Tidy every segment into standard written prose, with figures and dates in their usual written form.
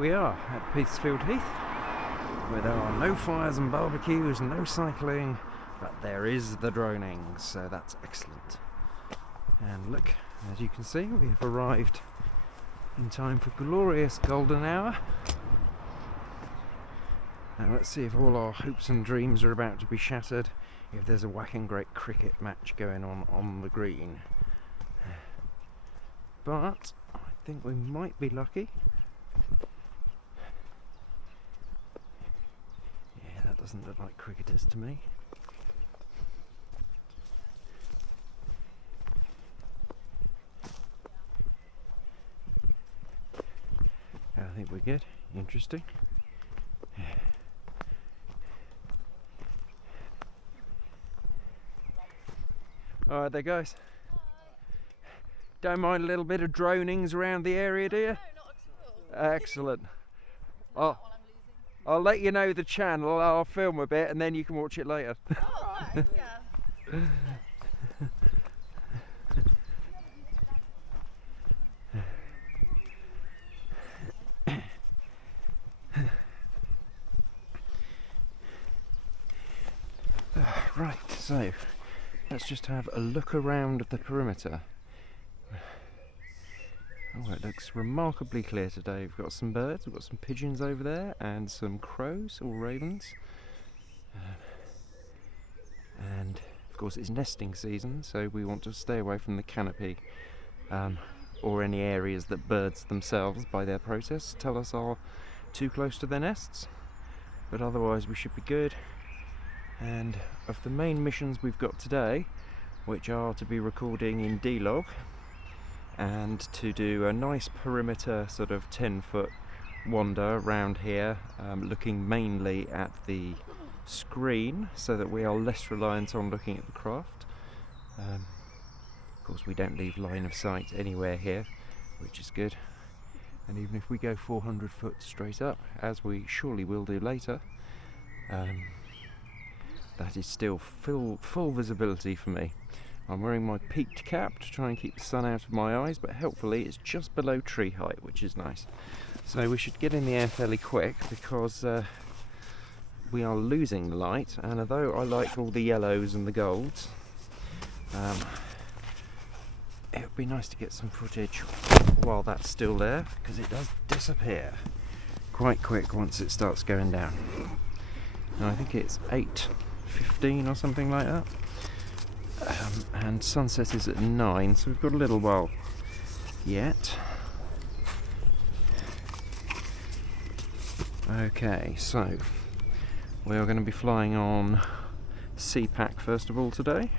we are at Petersfield Heath, where there are no fires and barbecues, no cycling, but there is the droning, so that's excellent. And look, as you can see, we have arrived in time for glorious golden hour. Now let's see if all our hopes and dreams are about to be shattered, if there's a whacking great cricket match going on the green. But I think we might be lucky. Yeah, that doesn't look like cricketers to me. I think we're good. Interesting. Alright there, guys. Don't mind a little bit of dronings around the area, do you? No, not at all. Excellent. I'll let you know the channel. I'll film a bit and then you can watch it later. Oh, right, yeah. Right, so let's just have a look around the perimeter. Oh, it looks remarkably clear today. We've got some birds, we've got some pigeons over there, and some crows or ravens. And of course it's nesting season, so we want to stay away from the canopy or any areas that birds themselves, by their process, tell us are too close to their nests. But otherwise we should be good. And of the main missions we've got today, which are to be recording in D-Log and to do a nice perimeter sort of 10-foot wander around here, looking mainly at the screen so that we are less reliant on looking at the craft. Of course we don't leave line of sight anywhere here, which is good. And even if we go 400 foot straight up, as we surely will do later, that is still full visibility for me. I'm wearing my peaked cap to try and keep the sun out of my eyes, but helpfully it's just below tree height, which is nice. So we should get in the air fairly quick because we are losing the light, and although I like all the yellows and the golds, it would be nice to get some footage while that's still there, because it does disappear quite quick once it starts going down. And I think it's 8:15 or something like that, and sunset is at 9, so we've got a little while yet. Okay, so we are going to be flying on CPAC first of all today.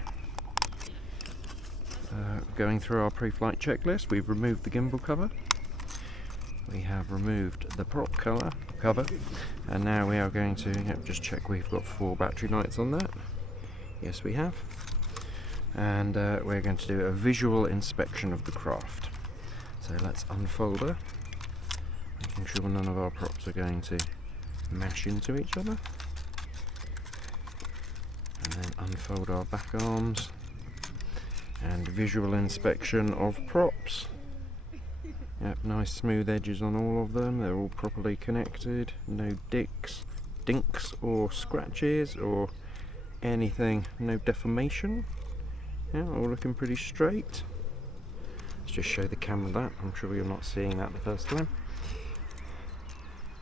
Going through our pre-flight checklist, we've removed the gimbal cover, we have removed the prop cover, and now we are going to just check we've got 4 battery lights on that. Yes, we have. And we're going to do a visual inspection of the craft. So let's unfold her, making sure none of our props are going to mash into each other. And then unfold our back arms, and visual inspection of props. Yep, nice smooth edges on all of them, they're all properly connected, no dinks or scratches or anything, no deformation. Yeah, all looking pretty straight. Let's just show the camera that, I'm sure you're not seeing that the first time.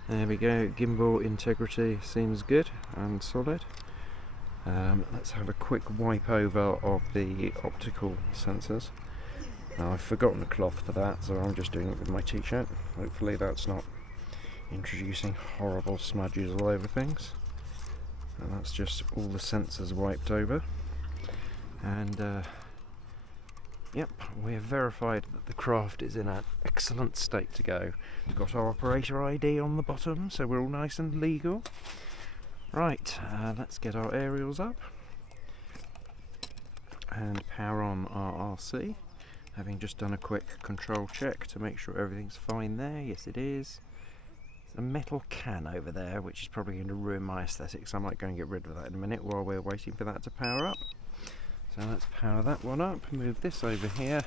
There we go, gimbal integrity seems good and solid. Let's have a quick wipe over of the optical sensors. Now I've forgotten a cloth for that, so I'm just doing it with my t-shirt. Hopefully that's not introducing horrible smudges all over things. And that's just all the sensors wiped over. And yep, we have verified that the craft is in an excellent state to go. We've got our operator ID on the bottom, so we're all nice and legal. Right, let's get our aerials up and power on our RC. Having just done a quick control check to make sure everything's fine there. Yes, it is. There's a metal can over there, which is probably going to ruin my aesthetics. I might go and get rid of that in a minute while we're waiting for that to power up. So let's power that one up, move this over here.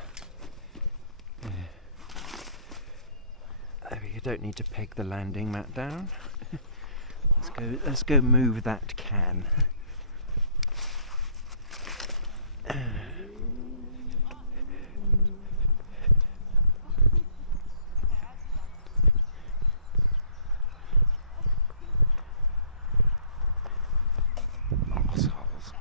There we you don't need to peg the landing mat down. Let's go move that can. Arseholes.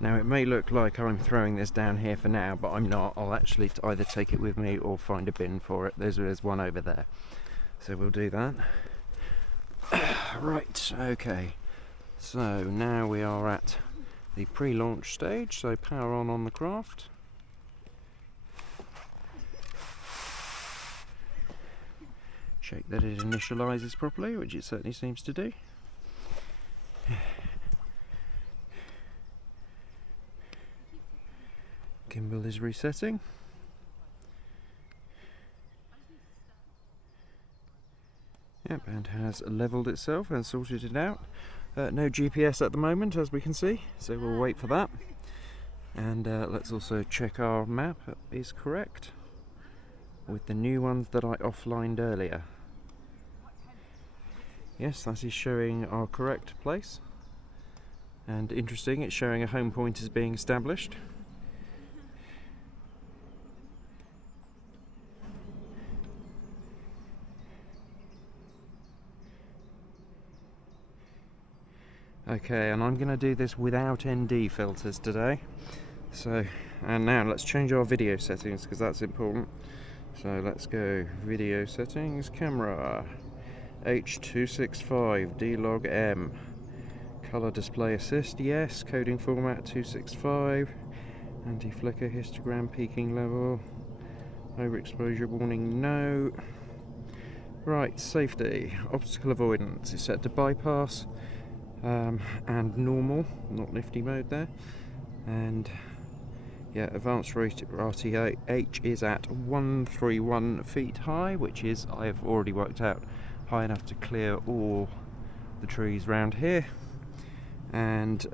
Now it may look like I'm throwing this down here for now, but I'm not. I'll actually either take it with me or find a bin for it. There's one over there. So we'll do that. Right, okay. So now we are at the pre-launch stage, so power on the craft. Check that it initialises properly, which it certainly seems to do. Gimbal is resetting. Yep, and has levelled itself and sorted it out. No GPS at the moment, as we can see, so we'll wait for that. And let's also check our map is correct with the new ones that I offlined earlier. Yes, that is showing our correct place. And interesting, it's showing a home point is being established. Okay, and I'm going to do this without ND filters today. So, and now let's change our video settings because that's important. So let's go video settings, camera, H265, D-Log M, color display assist, yes, coding format 265, anti-flicker, histogram, peaking level, overexposure warning, no. Right, safety, obstacle avoidance is set to bypass. And normal, not nifty mode there, and yeah, advanced RTH is at 131 feet high, which is, I've already worked out, high enough to clear all the trees round here, and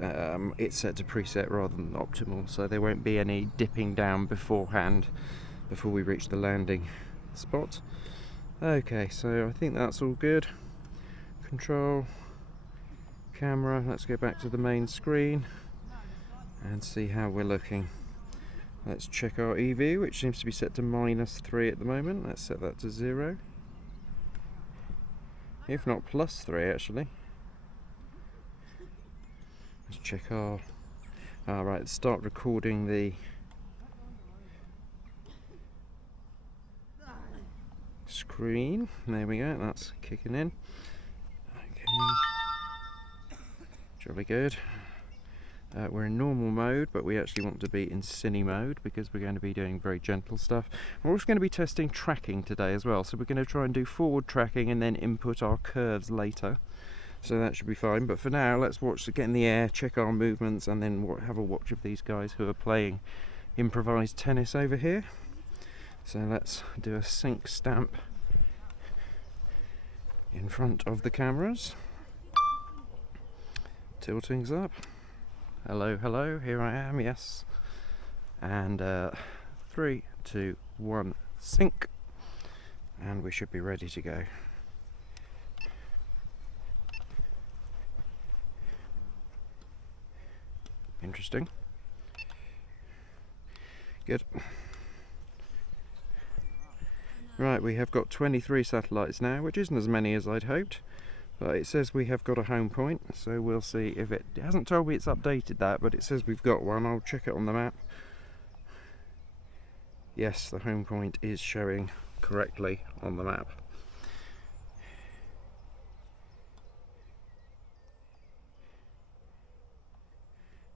it's set to preset rather than optimal, so there won't be any dipping down beforehand before we reach the landing spot. Okay, so I think that's all good. Control, camera, let's go back to the main screen and see how we're looking. Let's check our EV, which seems to be set to -3 at the moment. Let's set that to 0, if not +3 actually. Let's check our right, start recording the screen. There we go, that's kicking in. Okay, jolly good. We're in normal mode, but we actually want to be in cine mode because we're going to be doing very gentle stuff. We're also going to be testing tracking today as well, so we're going to try and do forward tracking and then input our curves later. So that should be fine, but for now let's get in the air, check our movements, and then have a watch of these guys who are playing improvised tennis over here. So let's do a sync stamp in front of the cameras. Tilting's up. Hello, hello, here I am, yes. And 3, 2, 1, sync. And we should be ready to go. Interesting. Good. Right, we have got 23 satellites now, which isn't as many as I'd hoped. But it says we have got a home point, so we'll see if it hasn't told me it's updated that, but it says we've got one. I'll check it on the map. Yes, the home point is showing correctly on the map.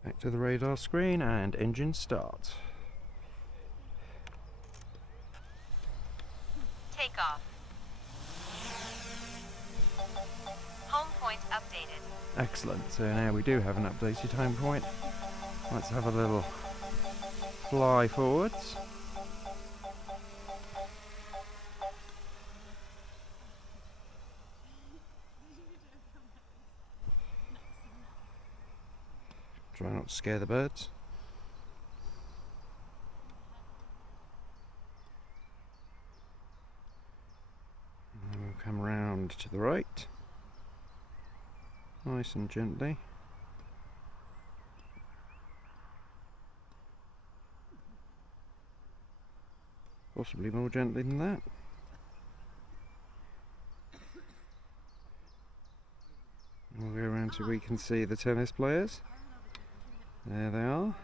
Back to the radar screen and engine start. Take off. Home point updated. Excellent, so now we do have an updated home point. Let's have a little fly forwards. Try not to scare the birds. And then we'll come round to the right, nice and gently. Possibly more gently than that. We'll go around till we can see the tennis players. There they are.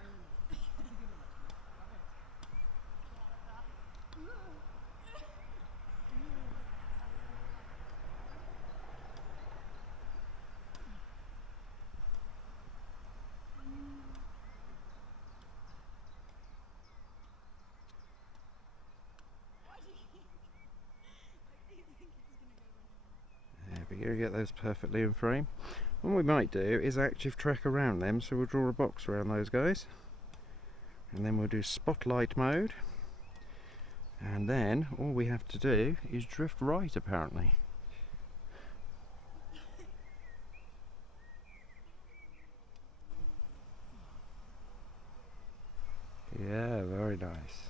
There we go, get those perfectly in frame. What we might do is active track around them, so we'll draw a box around those guys. And then we'll do spotlight mode. And then all we have to do is drift right, apparently. Yeah, very nice.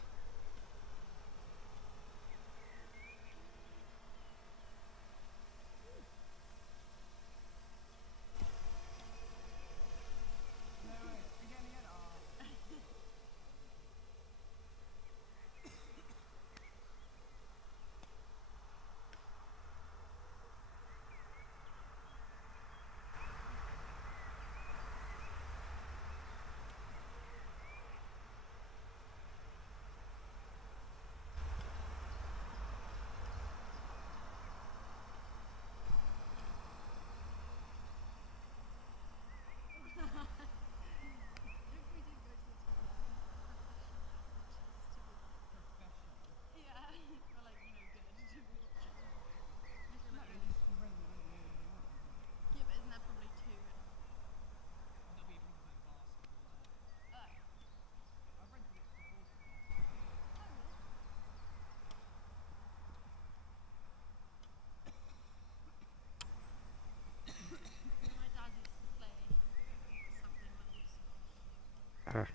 Ah.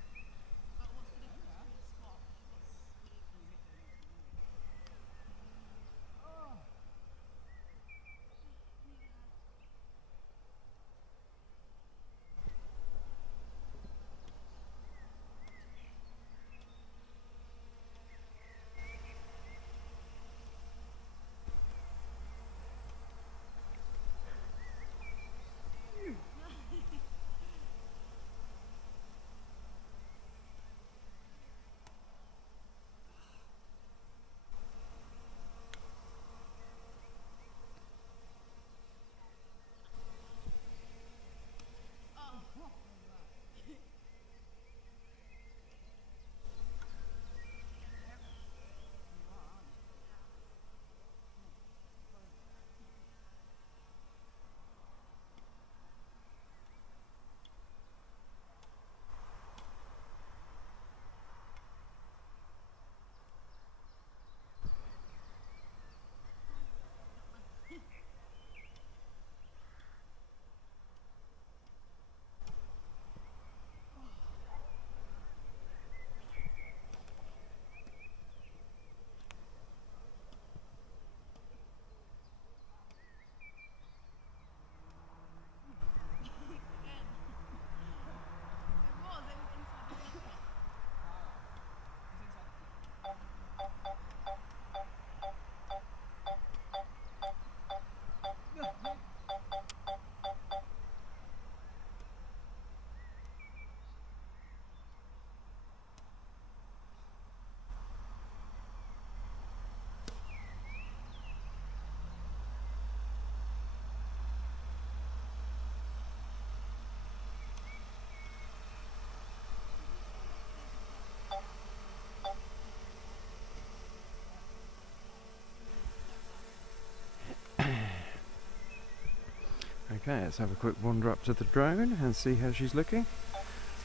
Okay, let's have a quick wander up to the drone and see how she's looking.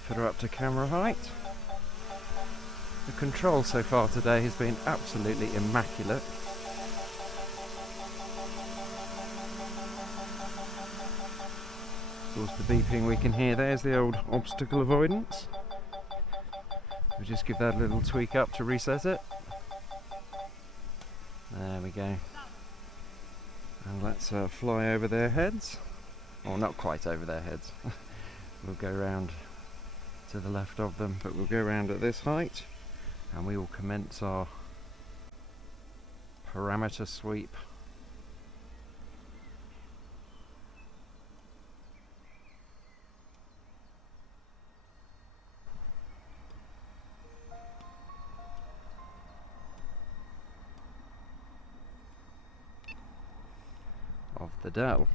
Put her up to camera height. The control so far today has been absolutely immaculate. Of course, the beeping we can hear there is the old obstacle avoidance. We'll just give that a little tweak up to reset it. There we go. And let's fly over their heads. Or not quite over their heads. We'll go round to the left of them, but we'll go round at this height and we will commence our parameter sweep. Of the dell.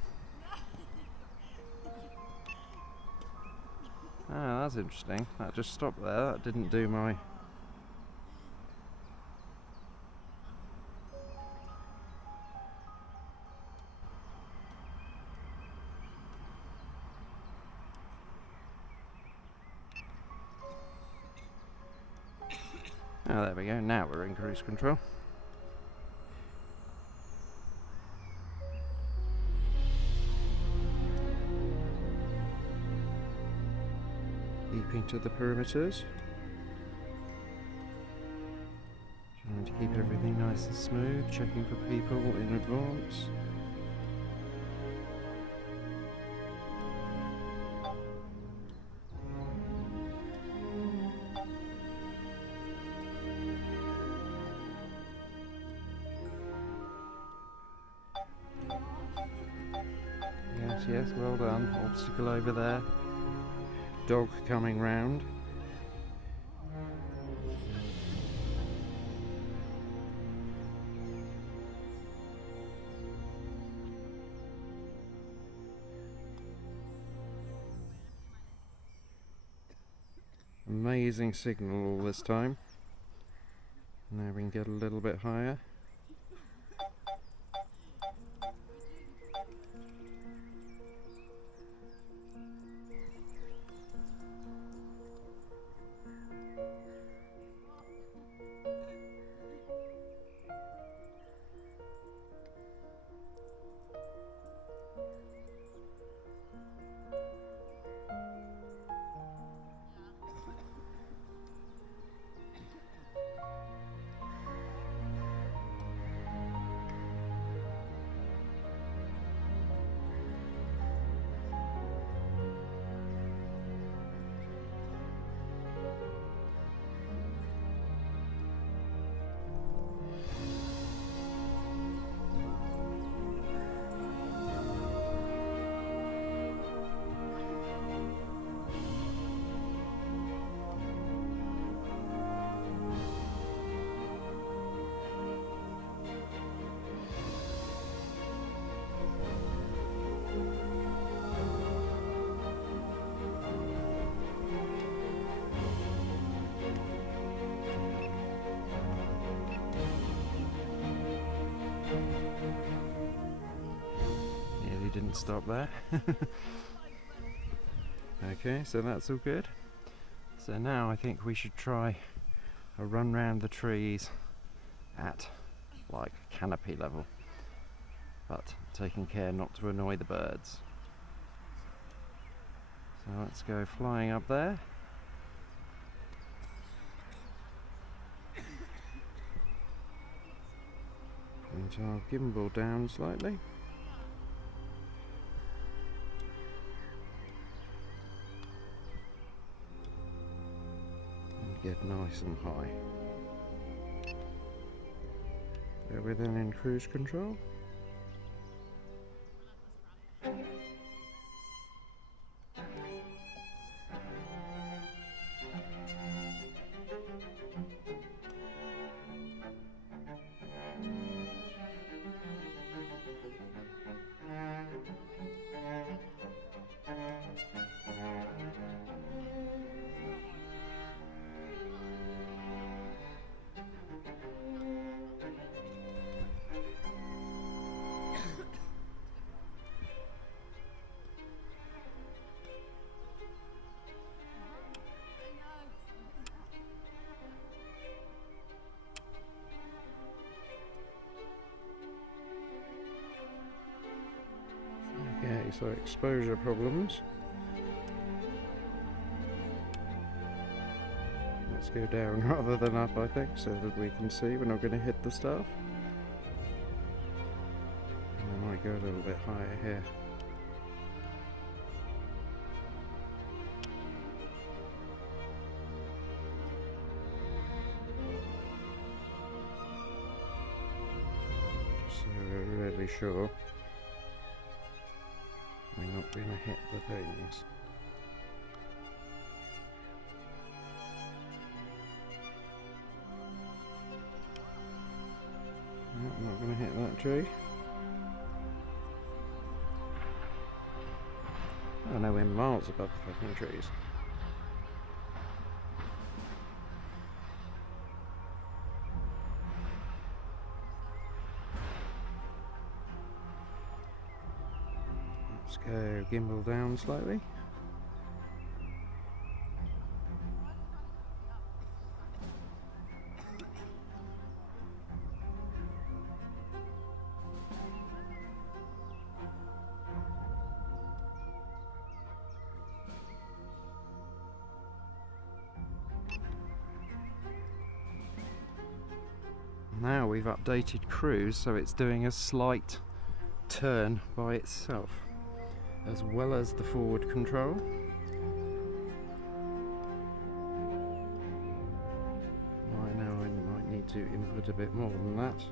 Ah, that's interesting. That just stopped there. That didn't do my... Oh, there we go. Now we're in cruise control. Keeping to the perimeters. Trying to keep everything nice and smooth, checking for people in advance. Yes, well done. Obstacle over there. Dog coming round. Amazing signal all this time. Now we can get a little bit higher. Didn't stop there. Okay, so that's all good. So now I think we should try a run round the trees at like canopy level, but taking care not to annoy the birds. So let's go flying up there. Point our gimbal down slightly. Get nice and high. There we're then in cruise control. so exposure problems. Let's go down rather than up, I think, so that we can see we're not going to hit the stuff. And I might go a little bit higher here. Just so we're really sure we're not going to hit the things. Nope, not going to hit that tree. Oh no, we're miles above the fucking trees. Let's go gimbal down slightly. Now we've updated cruise so it's doing a slight turn by itself, as well as the forward control. Right now I might need to input a bit more than that.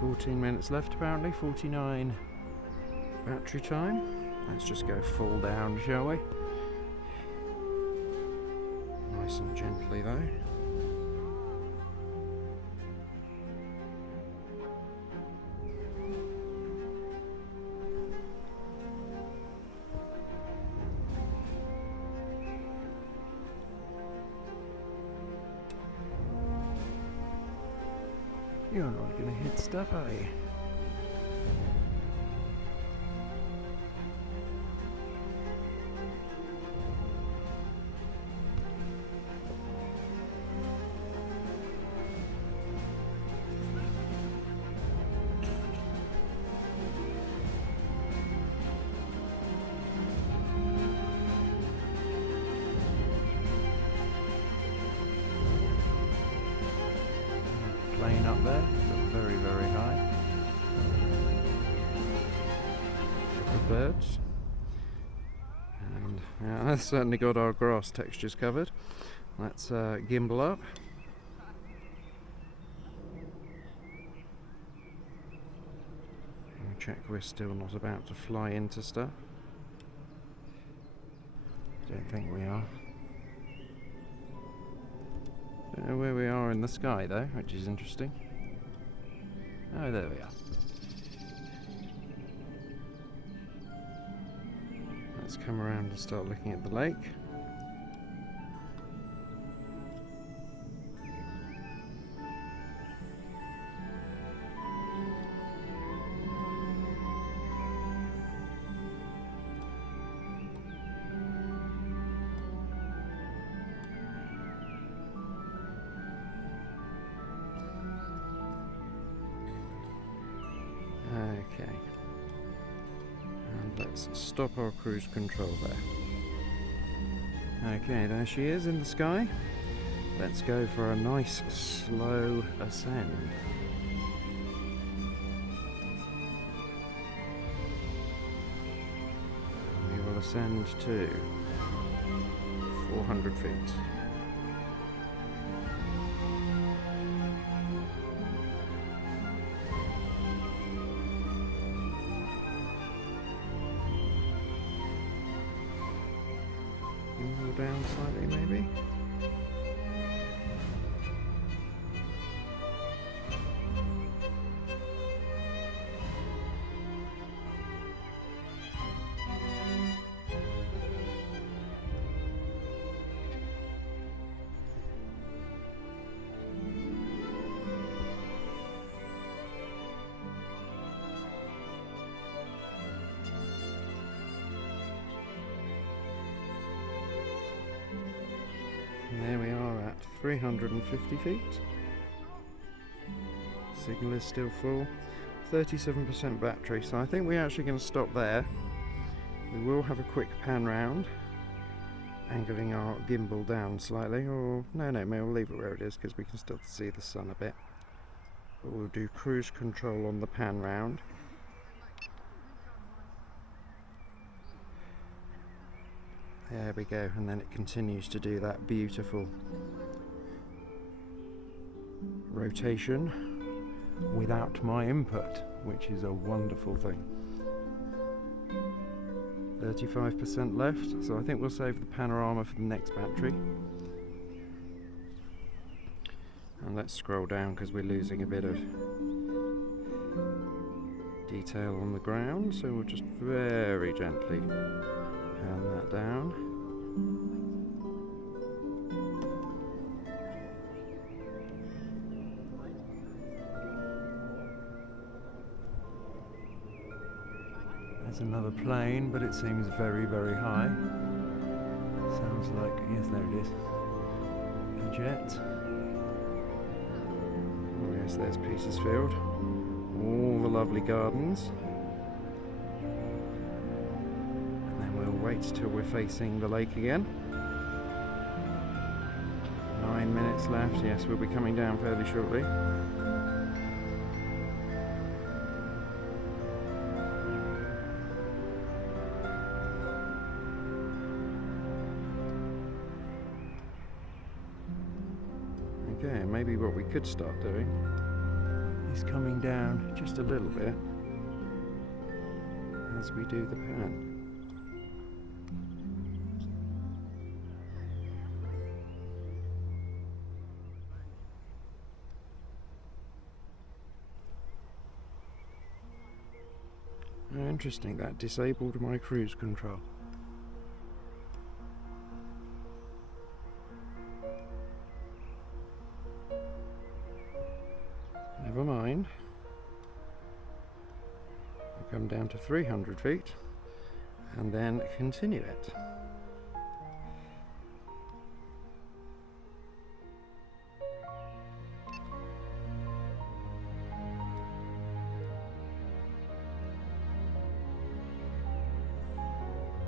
"14 minutes left apparently, 49 battery time. Let's just go full down, shall we? Nice and gently though. You're not going to hit stuff, are you? Plane up there, so very, very high. The birds. And yeah, that's certainly got our grass textures covered. Let's gimbal up. And check we're still not about to fly into stuff. Don't think we are. Don't know where we are in the sky though, which is interesting. Oh, there we are. Let's come around and start looking at the lake. Okay, and let's stop our cruise control there. Okay, there she is in the sky. Let's go for a nice slow ascend. We will ascend to 400 feet. Down slightly maybe. there we are at 350 feet. Signal is still full. 37% battery, so I think we're actually going to stop there. We will have a quick pan round, angling our gimbal down slightly, or no, we'll leave it where it is because we can still see the sun a bit. But we'll do cruise control on the pan round. There we go, and then it continues to do that beautiful rotation without my input, which is a wonderful thing. 35% left, so I think we'll save the panorama for the next battery. And let's scroll down because we're losing a bit of detail on the ground, so we'll just very gently pan that down. There's another plane, but it seems very, very high. Sounds like, yes, there it is. A jet. Oh yes, there's Petersfield. All the lovely gardens. And then we'll wait till we're facing the lake again. 9 minutes left. Yes, we'll be coming down fairly shortly. Okay, maybe what we could start doing is coming down just a little bit as we do the pan. Oh, interesting, that disabled my cruise control. Never mind. We'll come down to 300 feet and then continue it.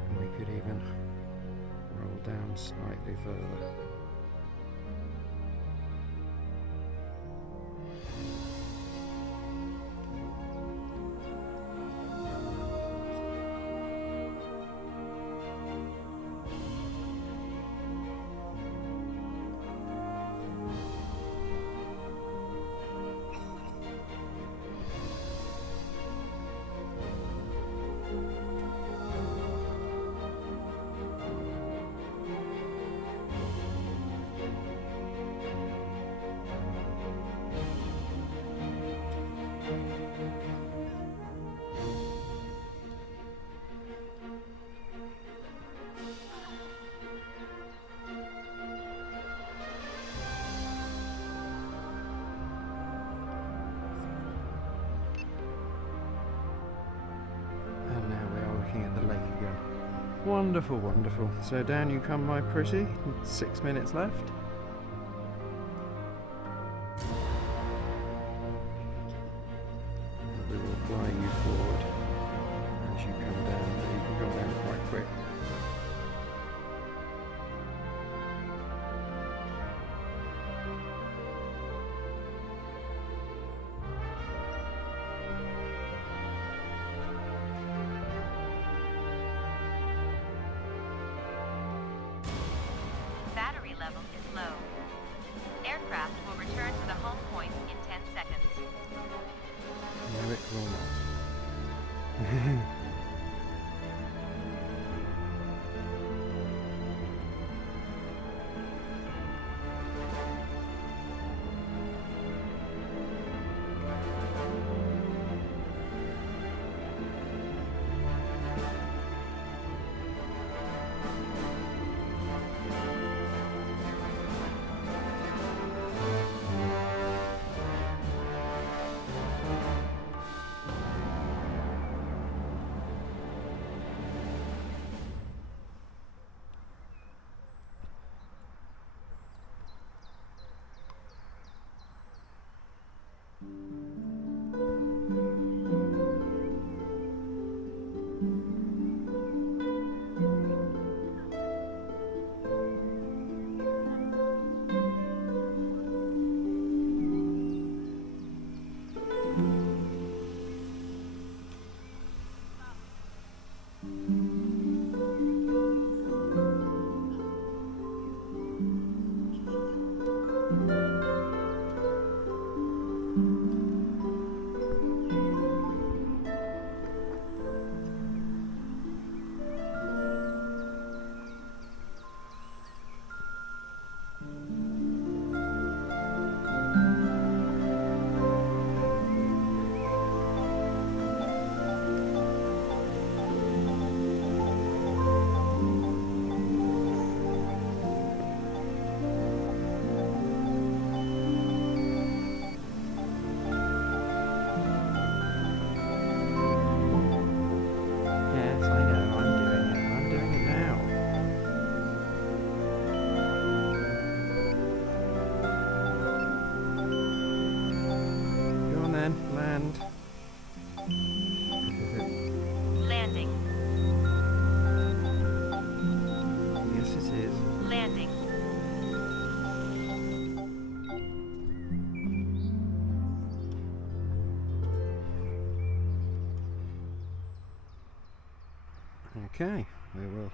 And we could even roll down slightly further. In the lake again. Wonderful, wonderful. So down you come, my pretty. 6 minutes left. And we will fly you forward as you come down, but you can come down quite quick. Battery level is low. Okay, we will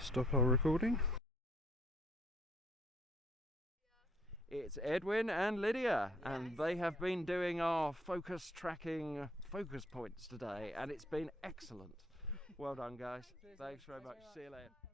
stop our recording. It's Edwin and Lydia, and they have been doing our focus tracking focus points today, and it's been excellent. Well done, guys. Thanks very much. See you later.